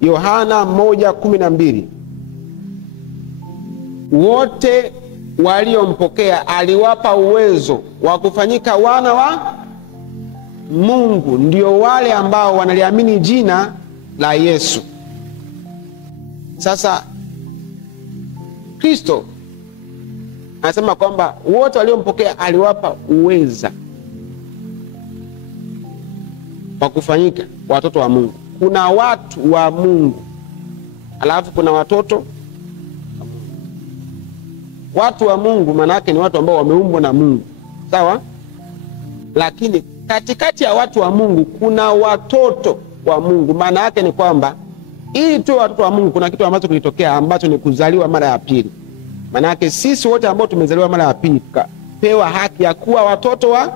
Yohana 1:12, wote waliompokea aliwapa uwezo wa kufanyika wana wa Mungu, ndio wale ambao wanaliamini jina la Yesu. Sasa Kristo anasema kwamba wote waliompokea aliwapa uweza wa kufanyika watoto wa Mungu. Kuna watu wa Mungu, alafu kuna watoto wa Mungu. Watu wa Mungu maana yake ni watu ambao wameumbwa na Mungu, sawa? Lakini katikati ya watu wa Mungu kuna watoto wa Mungu. Maana yake ni kwamba ili tuwe watoto wa Mungu kuna kitu ambacho kilitokea, ambacho ni kuzaliwa mara ya pili. Maana yake sisi wote ambao tumezaliwa mara ya pili tukapewa haki ya kuwa watoto wa,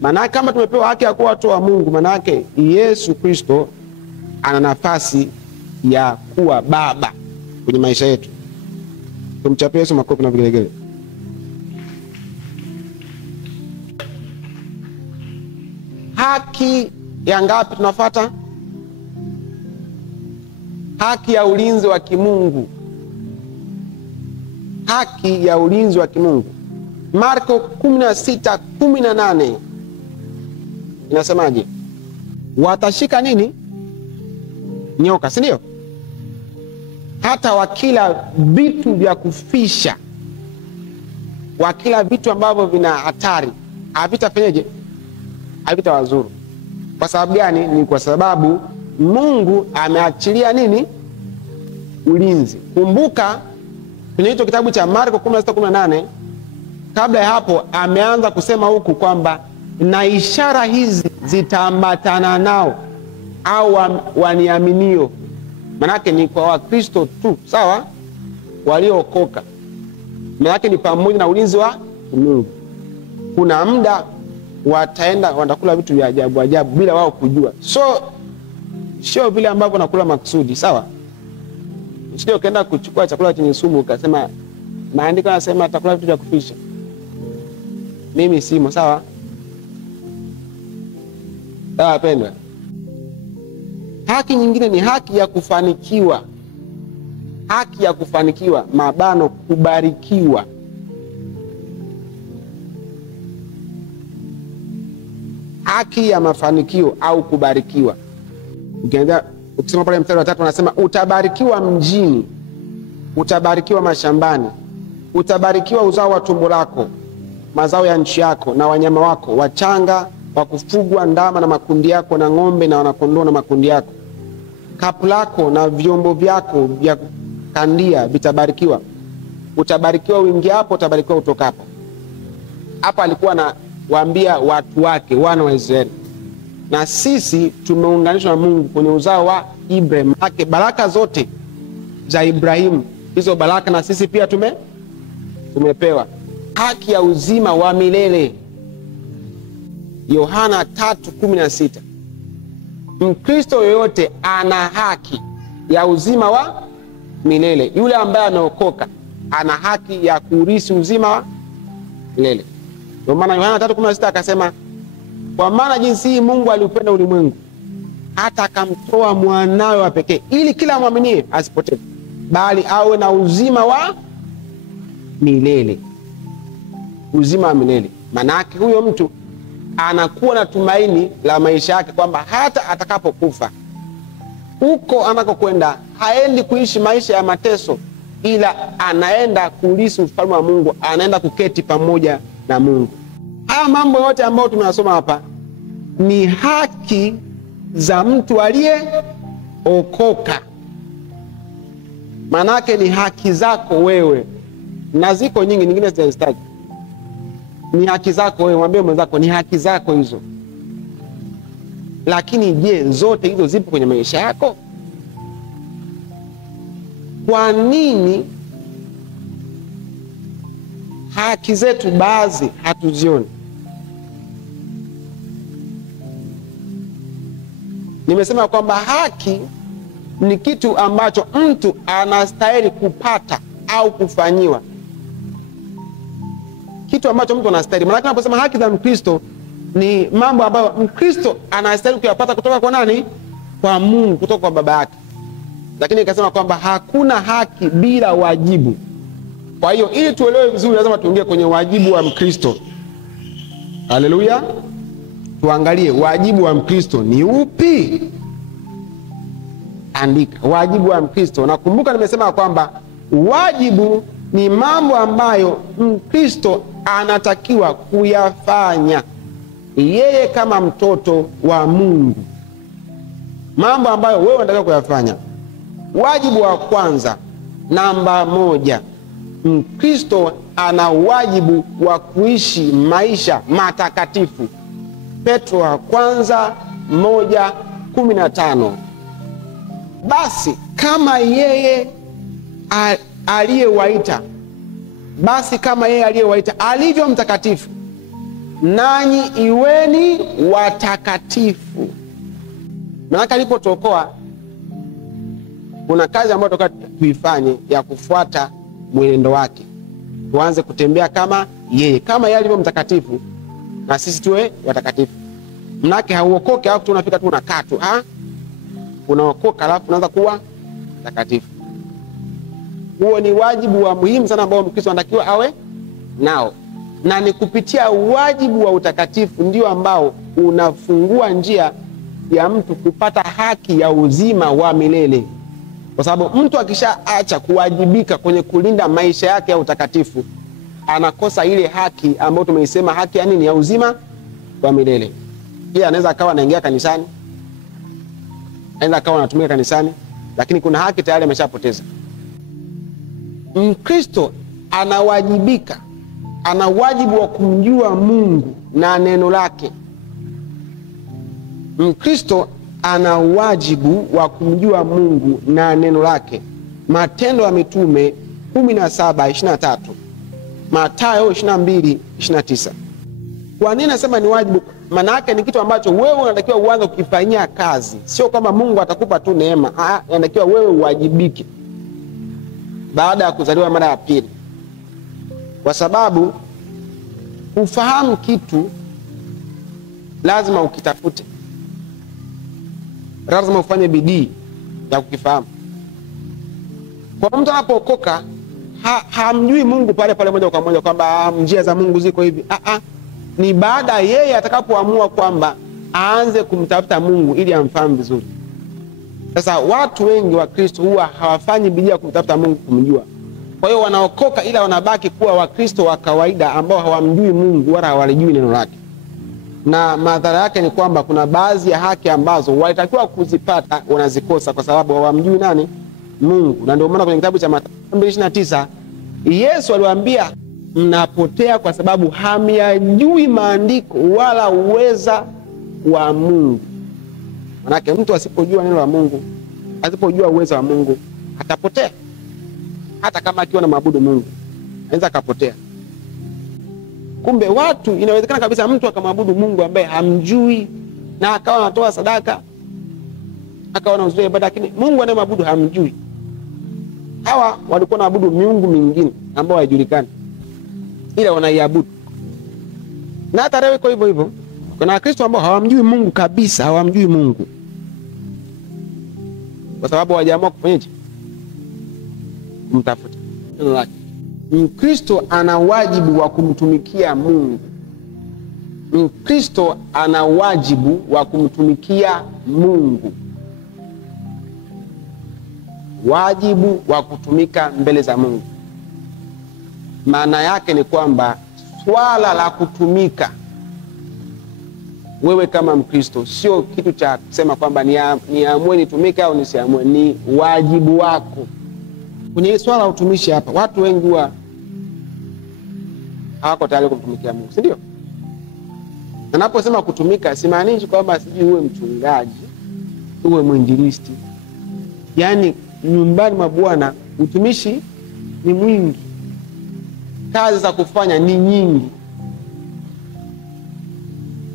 maana yake kama tumepewa haki ya kuwa watoto wa Mungu, maana yake Yesu Kristo ana nafasi ya kuwa baba kwenye maisha yetu. Tumchapie Yesu makofi na vigelegele. Haki ya ngapi tunafuata? Haki ya ulinzi wa kimungu. Haki ya ulinzi wa kimungu. Marko 16:18 inasemaje? Watashika nini? Nyoka, si ndio? Hata wakila vitu vya kufisha, wakila vitu ambavyo vina hatari, havitafanyaje? Havitawazuru. Kwa sababu gani? Ni kwa sababu Mungu ameachilia nini? Ulinzi. Kumbuka kwenye hicho kitabu cha Marko 16:18, kabla ya hapo ameanza kusema huku kwamba na ishara hizi zitaambatana nao au waniaminio. Manake ni kwa Wakristo tu, sawa? Waliookoka. Manake ni pamoja na ulinzi wa Mungu. Kuna muda wataenda watakula vitu vya ajabu ajabu bila wao kujua. Sio vile ambavyo nakula makusudi, sawa? Sio ukaenda kuchukua chakula chenye sumu ukasema maandiko yanasema atakula vitu vya kufisha. Mimi simo, sawa? Sawa pendwa. Haki nyingine ni haki ya kufanikiwa. Haki ya kufanikiwa, mabano kubarikiwa. Haki ya mafanikio au kubarikiwa. Ukisema pale mstari wa 3 anasema utabarikiwa mjini, utabarikiwa mashambani, utabarikiwa uzao wa tumbo lako, mazao ya nchi yako na wanyama wako, wachanga wa kufugwa, ndama na makundi yako, na ng'ombe na wanakondoo na makundi yako. Kapu lako na vyombo vyako vya kandia vitabarikiwa. Utabarikiwa uingiapo, utabarikiwa utokapo. Hapa alikuwa anawaambia watu wake, wana wa Israeli. Na sisi tumeunganishwa na Mungu kwenye uzao wa Ibrahim. Baraka zote za Ibrahimu, hizo baraka na sisi pia tumepewa. Haki ya uzima wa milele. Yohana 3:16. Mkristo yoyote ana haki ya uzima wa milele. Yule ambaye ameokoka ana haki ya kurithi uzima wa milele. Ndio maana Yohana 3:16 akasema, kwa maana jinsi hii Mungu aliupenda ulimwengu hata akamtoa mwanawe wa pekee, ili kila muaminie asipotee, bali awe na uzima wa milele. Uzima wa milele. Maana yake huyo mtu anakuwa na tumaini la maisha yake kwamba hata atakapokufa, huko anakokwenda haendi kuishi maisha ya mateso, ila anaenda kurithi ufalme wa Mungu, anaenda kuketi pamoja na Mungu. Haya mambo yote ambayo tumeyasoma hapa ni haki za mtu aliyeokoka. Manake ni haki zako wewe, na ziko nyingi, nyingine sitazitaja. Ni haki zako wewe, mwambie mwenzako ni haki zako hizo. Lakini je, zote hizo zipo kwenye maisha yako? Kwa nini haki zetu baadhi hatuzioni? Nimesema kwamba haki ni kitu ambacho mtu anastahili kupata au kufanyiwa. Kitu ambacho mtu anastahili. Maana tunaposema haki za Mkristo ni mambo ambayo Mkristo anastahili kuyapata kutoka kwa nani? kwa Mungu kutoka kwa baba yake, lakini ikasema kwamba hakuna haki bila wajibu. Kwa hiyo ili tuelewe vizuri lazima tuingie kwenye wajibu wa Mkristo. Haleluya. Tuangalie wajibu wa Mkristo ni upi? Andika wajibu wa Mkristo. Nakumbuka nimesema kwamba wajibu ni mambo ambayo Mkristo anatakiwa kuyafanya yeye kama mtoto wa Mungu. Mambo ambayo wewe unatakiwa kuyafanya. Wajibu wa kwanza, namba 1, Mkristo ana wajibu wa kuishi maisha matakatifu. Petro wa kwanza 1:15. Basi kama yeye aliyewaita alivyo mtakatifu, nanyi iweni watakatifu. Maana alipotuokoa kuna kazi ambayo tunataka tuifanye ya kufuata mwenendo wake. Tuanze kutembea kama yeye alivyo mtakatifu, na sisi tuwe watakatifu. Mnake hauokoke au tunafika tu unakaa tu. Unaokoka alafu unaanza kuwa mtakatifu. Huo ni wajibu wa muhimu sana ambao Mkristo anatakiwa awe nao. Na ni kupitia wajibu wa utakatifu ndio ambao unafungua njia ya mtu kupata haki ya uzima wa milele. Kwa sababu mtu akishaacha kuwajibika kwenye kulinda maisha yake ya utakatifu, anakosa ile haki ambayo tumeisema, haki ya nini? Ya uzima wa milele. Yeye anaweza akawa anaingia kanisani, anaweza akawa anatumia kanisani, lakini kuna haki tayari ameshapoteza. Mkristo anawajibika, ana wajibu wa kumjua Mungu na neno lake. Mkristo ana wajibu wa kumjua Mungu na neno lake. Matendo ya Mitume 17:23, Mathayo 22:29. Kwa nini nasema ni wajibu? Maana yake ni kitu ambacho wewe unatakiwa uanze kukifanyia kazi. Sio kama Mungu atakupa tu neema. Inatakiwa wewe uwajibike baada ya kuzaliwa mara ya pili. Kwa sababu ufahamu kitu lazima ukitafute. Lazima ufanye bidii ya kukifahamu. Kwa mtu anapookoka hamjui Mungu pale pale moja kwa moja kwamba njia za Mungu ziko hivi. Ni baada yeye atakapoamua kwamba aanze kumtafuta Mungu ili amfahamu vizuri. Sasa watu wengi wa Kristo huwa hawafanyi bidii ya kumtafuta Mungu kumjua. Kwa hiyo wanaokoka ila wanabaki kuwa Wakristo wa kawaida ambao hawamjui Mungu wala hawalijui neno lake. Na madhara yake ni kwamba kuna baadhi ya haki ambazo walitakiwa kuzipata wanazikosa kwa sababu hawamjui nani? Mungu. Na ndio maana kwenye kitabu cha Mathayo 2:29 Yesu aliwaambia, mnapotea kwa sababu hamyajui maandiko wala uweza wa Mungu. Manake mtu asipojua neno la Mungu, asipojua uweza wa Mungu, atapotea. Hata kama akiwa na maabudu Mungu, anaweza akapotea. Kumbe watu, inawezekana kabisa mtu akamwabudu Mungu ambaye hamjui, na akawa anatoa sadaka, akawa anahudhuria ibada, lakini Mungu anayemwabudu hamjui. Hawa walikuwa wanaabudu miungu mingine ambao haijulikani, ila wanaiabudu. Na hata leo iko hivyo hivyo. Kuna Wakristo ambao hawamjui Mungu kabisa, hawamjui Mungu. Kwa sababu hawajaamua kufanyaje? Kumtafuta neno lake. Mkristo ana wajibu wa kumtumikia Mungu. Mkristo ana wajibu wa kumtumikia Mungu. Wajibu wa kutumika mbele za Mungu. Maana yake ni kwamba swala la kutumika wewe kama Mkristo sio kitu cha kusema kwamba niamue nitumike au nisiamue. Ni wajibu wako. Kwenye swala la utumishi hapa, watu wengi huwa hawako tayari kumtumikia Mungu, si ndio? Na naposema kutumika, simaanishi kwamba siji uwe mchungaji, uwe mwinjilisti. Yaani nyumbani mwa Bwana utumishi ni mwingi. Kazi za kufanya ni nyingi.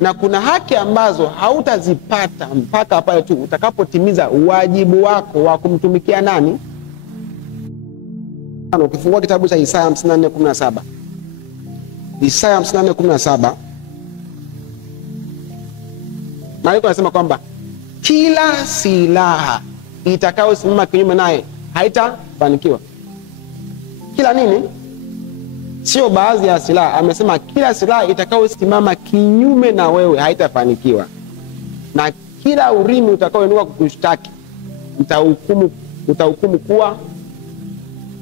Na kuna haki ambazo hautazipata mpaka pale tu utakapotimiza wajibu wako wa kumtumikia nani? Ukifungua kitabu cha Isaya 54:17. Isaya 54:17. Maandiko yanasema kwamba kila silaha itakayosimama kinyume naye haitafanikiwa. Kila nini? Sio baadhi ya silaha, amesema kila silaha itakayosimama kinyume na wewe haitafanikiwa. Na kila ulimi utakaoinuka kukushtaki utahukumu kuwa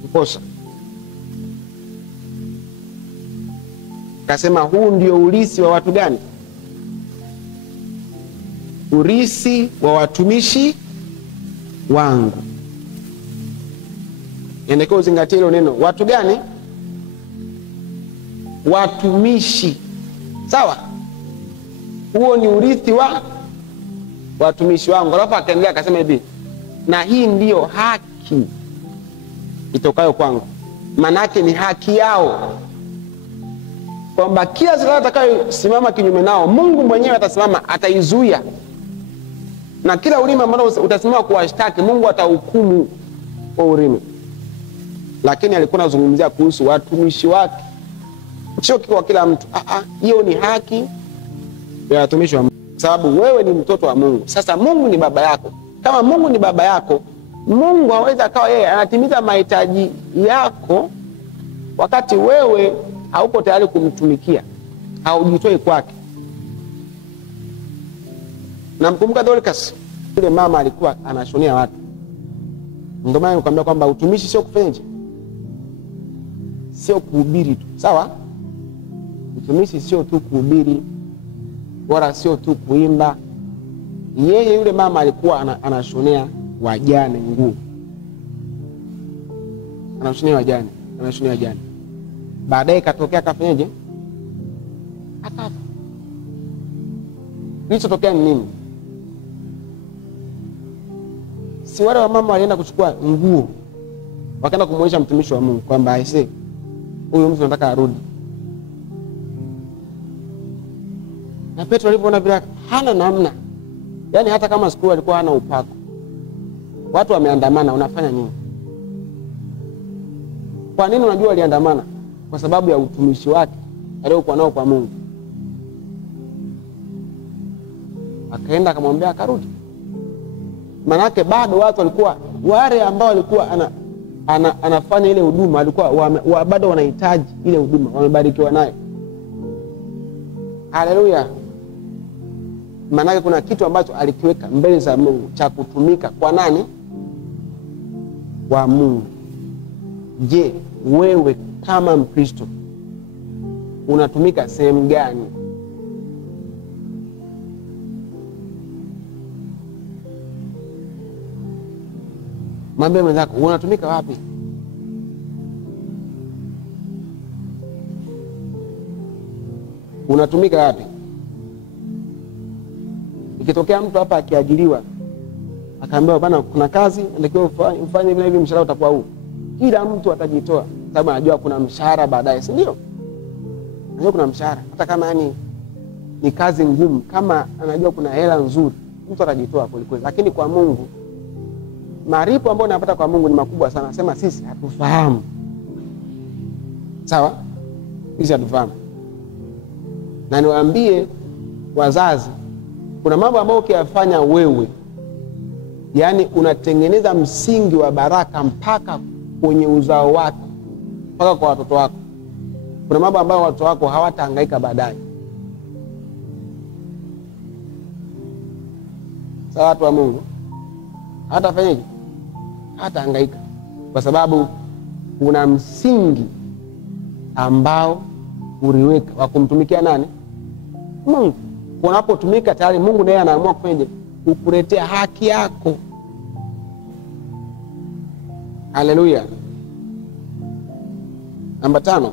mkosa. Kasema huu ndio ulisi wa watu gani? Urisi wa watumishi wangu. Endekea uzingatie hilo neno. Watu gani? Watumishi. Sawa? Huo ni urithi wa watumishi wangu. Alafu akaendelea akasema hivi, na hii ndiyo haki itokayo kwangu. Manake ni haki yao, kwamba kila silaha atakayosimama kinyume nao Mungu mwenyewe atasimama, ataizuia. Na kila ulimi ambao utasimama kuwashtaki Mungu atahukumu kwa ulimi. Lakini alikuwa anazungumzia kuhusu watumishi wake, sio kwa kila mtu. Hiyo ni haki ya watumishi wa Mungu, sababu wewe ni mtoto wa Mungu. Sasa Mungu ni baba yako. Kama Mungu ni baba yako, Mungu hawezi akawa yeye anatimiza mahitaji yako wakati wewe hauko tayari kumtumikia, haujitoi kwake. Namkumbuka Dorcas, yule mama alikuwa anashonia watu. Ndio maana nikwambia kwamba utumishi sio kufenje, sio kuhubiri tu. Sawa? Utumishi sio tu kuhubiri, wala sio tu kuimba. Yeye yule mama alikuwa anashonea wajane nguo. Anashonea wajane. Baadaye katokea kafanyaje? Akafa. Kilichotokea ni nini? Si wale wa mama walienda kuchukua nguo, wakaenda kumwonyesha mtumishi wa Mungu kwamba aise, huyu mtu anataka arudi. Na Petro alipoona vile hana namna, yaani hata kama siku alikuwa hana upako, watu wameandamana, unafanya nini? Kwa nini unajua waliandamana? Kwa sababu ya utumishi wake aliokuwa nao kwa Mungu. Akaenda akamwambia akarudi. Manake bado watu walikuwa, wale ambao walikuwa anafanya ile huduma walikuwa bado wanahitaji ile huduma, wamebarikiwa nayo. Haleluya. Manake kuna kitu ambacho alikiweka mbele za Mungu cha kutumika kwa nani? Kwa Mungu. Je, wewe kama Mkristo unatumika sehemu gani? Mwambie mwenzako, unatumika wapi? Unatumika wapi? Ikitokea mtu hapa akiajiriwa, akaambiwa bana kuna kazi ndio ufanye hivi hivi, mshahara utakuwa huu, kila mtu atajitoa sababu anajua kuna mshahara baadaye, si ndio? Anajua kuna mshahara, hata kama ni kazi ngumu, kama anajua kuna hela nzuri, mtu atajitoa kweli kweli. Lakini kwa Mungu, maripo ambayo unapata kwa Mungu ni makubwa sana. Sema sisi hatufahamu. Sawa? Sisi hatufahamu. Na niwaambie wazazi, kuna mambo ambayo ukiyafanya wewe, yani unatengeneza msingi wa baraka mpaka kwenye uzao wako, mpaka kwa watoto wako. Kuna mambo ambayo watoto wako hawatahangaika baadaye. Sawa, watu wa Mungu hatafanyaje? Hatahangaika, kwa sababu kuna msingi ambao uliweka wa kumtumikia nani? Mungu. Unapotumika tayari Mungu naye anaamua kufanya kukuletea haki yako. Haleluya. Namba 4,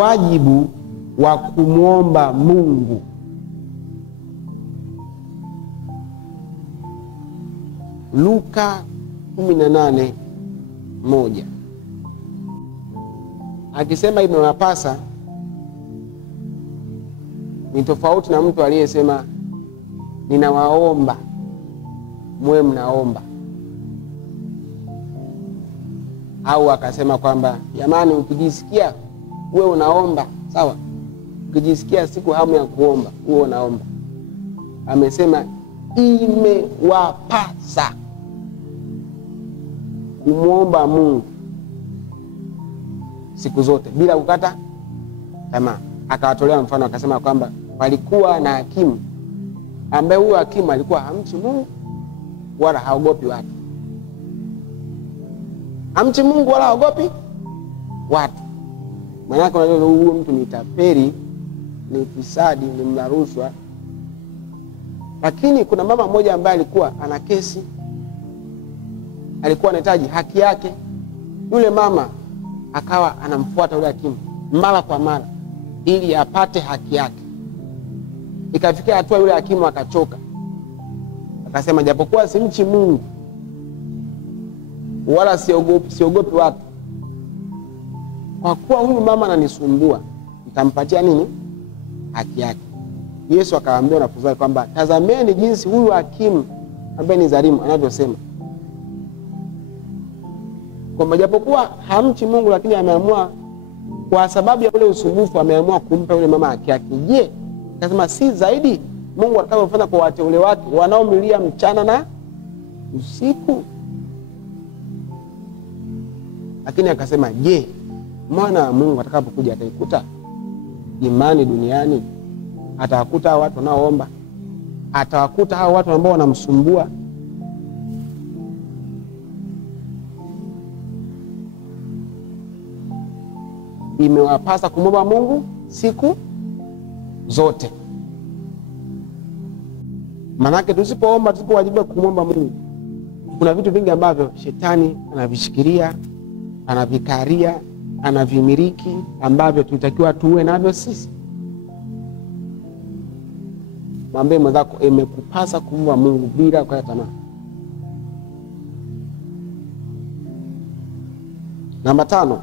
wajibu wa kumwomba Mungu. Luka 18:1 akisema imewapasa, ni tofauti na mtu aliyesema ninawaomba mwe mnaomba, au akasema kwamba jamani ukijisikia wewe unaomba, sawa, ukijisikia siku hamu ya kuomba wewe unaomba. amesema imewapasa kumwomba Mungu siku zote bila kukata tamaa. Akawatolea mfano akasema kwamba walikuwa na hakimu ambaye huyo hakimu alikuwa hamchi Mungu wala haogopi watu. Hamchi Mungu wala haogopi watu. Maana unajua huyo mtu ni tapeli, ni fisadi, ni mla rushwa. Lakini kuna mama mmoja ambaye alikuwa ana kesi, alikuwa anahitaji haki yake. Yule mama akawa anamfuata yule hakimu mara kwa mara ili apate haki yake. Ikafikia hatua yule hakimu akachoka, akasema japokuwa simchi Mungu wala siogopi watu, kwa kuwa huyu mama ananisumbua, nitampatia nini? Haki yake. Yesu akawaambia wanafunzi wake kwamba tazameni jinsi huyu hakimu ambaye ni dhalimu anavyosema, kwamba japokuwa hamchi Mungu lakini ameamua kwa sababu ya ule usumbufu ameamua kumpa yule mama haki yake. Je, akasema si zaidi Mungu atakavyofanya kwa wateule wake wanaomlilia mchana na usiku? Lakini akasema, je, mwana wa Mungu atakapokuja ataikuta imani duniani? Atawakuta hao watu wanaoomba? Atawakuta hao watu ambao wanamsumbua? Imewapasa kumwomba Mungu siku zote. Manake tusipoomba, tusipowajibika kumwomba Mungu, kuna vitu vingi ambavyo shetani anavishikilia, anavikaria, anavimiliki, ambavyo tunatakiwa tuwe navyo sisi. Mwambie mwenzako imekupasa kumwomba Mungu bila kukata tamaa. Namba 5,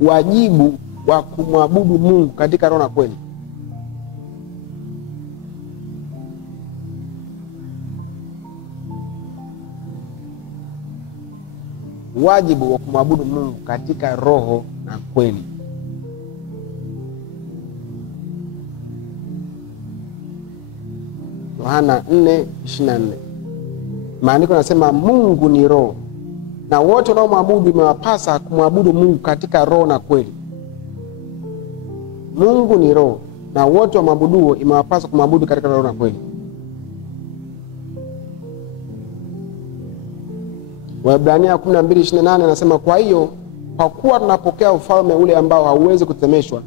wajibu wa kumwabudu Mungu katika roho na kweli. Wajibu wa kumwabudu Mungu katika roho na kweli. Yohana 4:24. Maandiko yanasema Mungu ni roho, na wote wanaomwabudu imewapasa kumwabudu Mungu katika roho na kweli. Mungu ni roho, na wote wamwabuduo imewapasa kumwabudu katika roho na kweli. Waebrania 12:28 anasema, kwa hiyo kwa kuwa tunapokea ufalme ule ambao hauwezi kutemeshwa,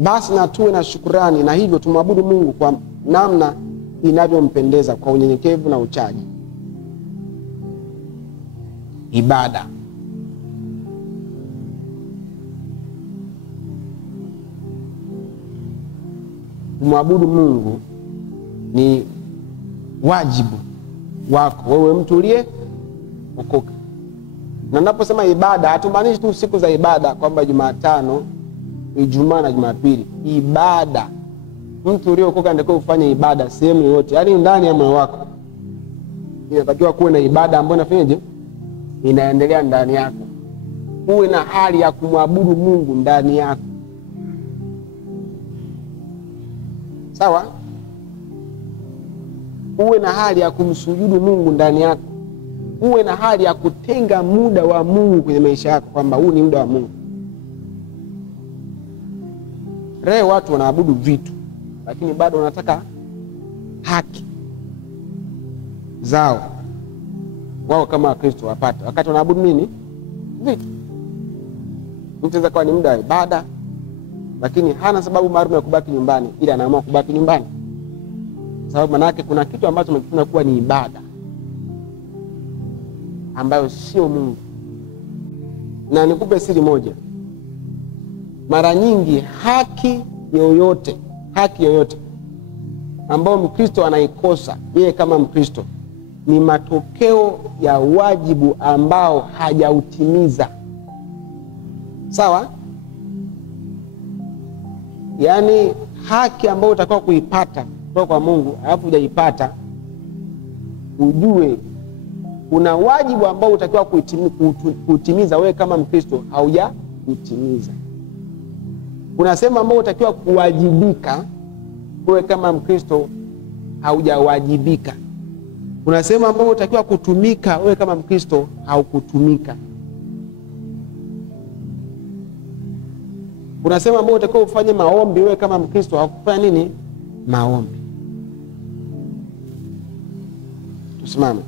basi na tuwe na shukrani, na hivyo tumwabudu Mungu kwa namna inavyompendeza kwa unyenyekevu na uchaji. Ibada. Kumwabudu Mungu ni wajibu wako wewe mtu uliye okoka. Na ninaposema ibada, hatumaanishi tu siku za ibada kwamba Jumatano, Ijumaa na Jumapili. Ibada, mtu uliyeokoka ndio ufanye ibada sehemu yote, yaani ndani ya moyo wako. Inatakiwa kuwe na ibada ambayo inafanyaje? Inaendelea ndani yako. Uwe na hali ya kumwabudu Mungu ndani yako. Sawa? Uwe na hali ya kumsujudu Mungu ndani yako. Uwe na hali ya kutenga muda wa Mungu kwenye maisha yako, kwamba huu ni muda wa Mungu. Leo watu wanaabudu vitu, lakini bado wanataka haki zao wao kama Wakristo wapate, wakati wanaabudu nini? Vitu. Mtu anaweza kuwa ni muda wa ibada, lakini hana sababu maalum ya kubaki nyumbani, ila anaamua kubaki nyumbani. Sababu manake kuna kitu ambacho tumekifanya kuwa ni ibada ambayo sio Mungu. Na nikupe siri moja. Mara nyingi haki yoyote ambayo Mkristo anaikosa yeye kama Mkristo ni matokeo ya wajibu ambao hajautimiza. Sawa? Yaani haki ambayo utakao kuipata kutoka kwa Mungu alafu hujaipata, ujue kuna wajibu ambao utakiwa kutimiza wewe kama Mkristo haujatimiza. Kuna sehemu ambayo utakiwa kuwajibika, wewe kama Mkristo haujawajibika. Kuna sehemu ambayo utakiwa kutumika, wewe kama Mkristo haukutumika. Kuna sehemu ambayo utakiwa ufanye maombi, wewe kama Mkristo haukufanya nini? Maombi. Tusimame.